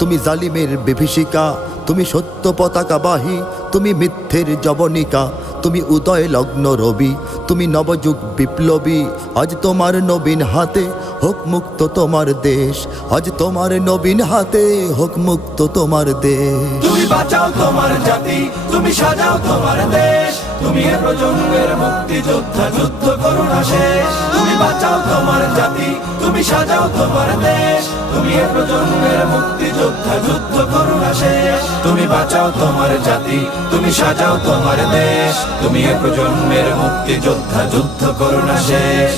তুমি জালিমের বিভীষিকা, তুমি সত্য পতাকাবাহী, তুমি মিথ্যের জবনিকা, তুমি উদয় লগ্ন রবি, তুমি নবযুগ বিপ্লবী। আজ তোমার নবীন হাতে হোক মুক্ত তোমার দেশ, আজ তোমার নবীন হাতে হোক মুক্ত তোমার দেশ। তুমি বাঁচাও তোমার জাতি, তুমি সাজাও তোমার দেশ, তুমি এ প্রজন্মের মুক্তি যোদ্ধা, যুদ্ধ করো না শেষ। তুমি বাঁচাও তোমার জাতি, তুমি সাজাও তোমার দেশ, তুমি এ প্রজন্মের মুক্তি যোদ্ধা, যুদ্ধ করো না শেষ। তুমি বাঁচাও তোমার জাতি, তুমি সাজাও তোমার দেশ, তুমি এ প্রজন্মের মুক্তি যোদ্ধা, যুদ্ধ করো না শেষ।